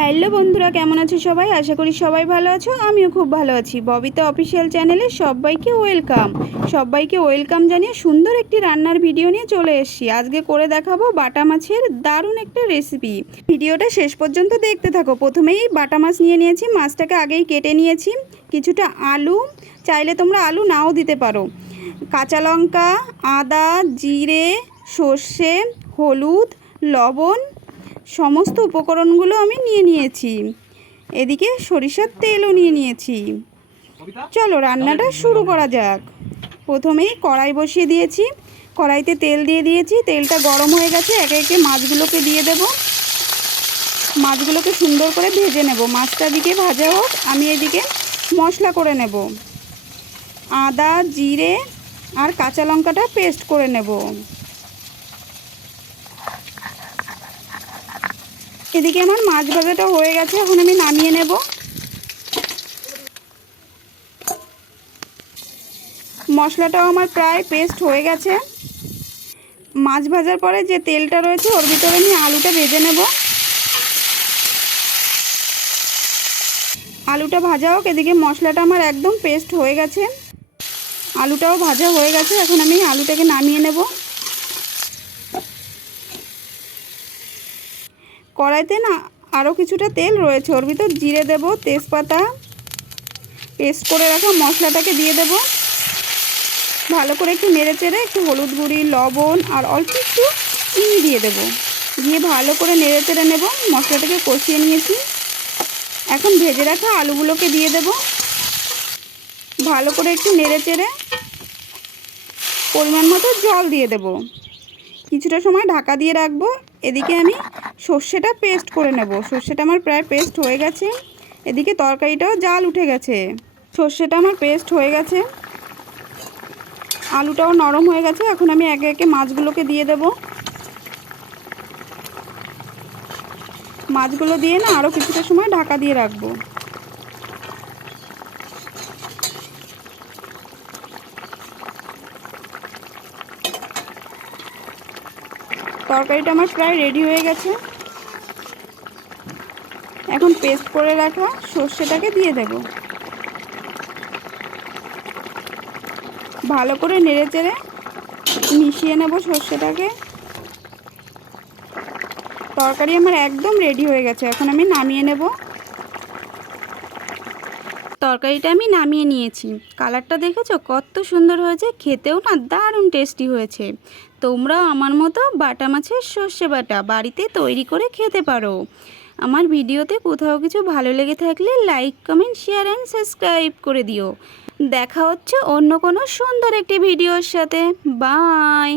Hello বন্ধুরা, কেমন আছো সবাই? আশা করি সবাই ভালো আছো। আমিও খুব ভালো আছি। ববিতা অফিসিয়াল চ্যানেলে সবাইকে ওয়েলকাম জানিয়ে সুন্দর একটি রান্নার ভিডিও নিয়ে চলে এসেছি। আজকে করে দেখাবো বাটা মাছের দারুণ একটা রেসিপি। ভিডিওটা শেষ পর্যন্ত দেখতে থাকো। প্রথমেই বাটা মাছ নিয়ে নিয়েছি, মাছটাকে আগেই কেটে নিয়েছি। কিছুটা আলু, চাইলে তোমরা আলু নাও দিতে পারো, কাঁচা লঙ্কা, আদা, জিরে, সর্ষে, হলুদ, লবণ, সমস্ত উপকরণগুলো আমি নিয়ে নিয়েছি। এদিকে সরিষার তেলও নিয়ে নিয়েছি। চলো রান্নাটা শুরু করা যাক। প্রথমেই কড়াই বসিয়ে দিয়েছি, কড়াইতে তেল দিয়ে দিয়েছি। তেলটা গরম হয়ে গেছে, একে একে মাছগুলোকে দিয়ে দেব। মাছগুলোকে সুন্দর করে ভেজে নেব। মাছটা দিকে ভাজা হোক, আমি এদিকে মশলা করে নেব। আদা, জিরে আর কাঁচা লঙ্কাটা পেস্ট করে নেব। এদিকে আমার মাছ ভাজাটা হয়ে গেছে, এখন আমি নামিয়ে নেব। মশলাটাও আমার প্রায় পেস্ট হয়ে গেছে। মাছ ভাজার পরে যে তেলটা রয়েছে ওর ভিতরে আমি আলুটা ভেজে নেব। আলুটা ভাজা হোক, এদিকে মশলাটা আমার একদম পেস্ট হয়ে গেছে। আলুটাও ভাজা হয়ে গেছে, এখন আমি আলুটাকে নামিয়ে নেব। কড়াইতে না আরও কিছুটা তেল রয়েছে, ওর ভিতর জিরে দেব, তেজপাতা, পেস্ট করে রাখা মশলাটাকে দিয়ে দেব। ভালো করে একটু নেড়ে চেড়ে একটু হলুদ গুঁড়ি, লবণ আর অল্প একটু চিনি দিয়ে দেব। দিয়ে ভালো করে নেড়ে চেড়ে নেব। মশলাটাকে কষিয়ে নিয়েছি, এখন ভেজে রাখা আলুগুলোকে দিয়ে দেব। ভালো করে একটু নেড়ে চেড়ে পরিমাণ মতো জল দিয়ে দেব। কিছুটা সময় ঢাকা দিয়ে রাখবো। এদিকে আমি সর্ষেটা পেস্ট করে নেব। সর্ষেটা আমার প্রায় পেস্ট হয়ে গেছে। এদিকে তরকারিটাও জাল উঠে গেছে। সর্ষেটা আমার পেস্ট হয়ে গেছে, আলুটাও নরম হয়ে গেছে। এখন আমি একে একে মাছগুলোকে দিয়ে দেব। মাছগুলো দিয়ে না আরও কিছুটা সময় ঢাকা দিয়ে রাখবো। তরকারিটা আমার প্রায় রেডি হয়ে গেছে। এখন পেস্ট করে রাখা সর্ষেটাকে দিয়ে দেব। ভালো করে নেড়ে চেড়ে মিশিয়ে নেব সর্ষেটাকে। তরকারি আমার একদম রেডি হয়ে গেছে, এখন আমি নামিয়ে নেব। তরকারিটা আমি নামিয়ে নিয়েছি। কালারটা দেখেছো কত সুন্দর হয়েছে, খেতেও না দারুণ টেস্টি হয়েছে। তোমরাও আমার মতো বাটা মাছের সর্ষে বাটা বাড়িতে তৈরি করে খেতে পারো। আমার ভিডিওতে কোথাও কিছু ভালো লেগে থাকলে like, comment, share and subscribe করে দিও। দেখা হচ্ছে অন্য কোনো সুন্দর একটি ভিডিওর সাথে। বাই।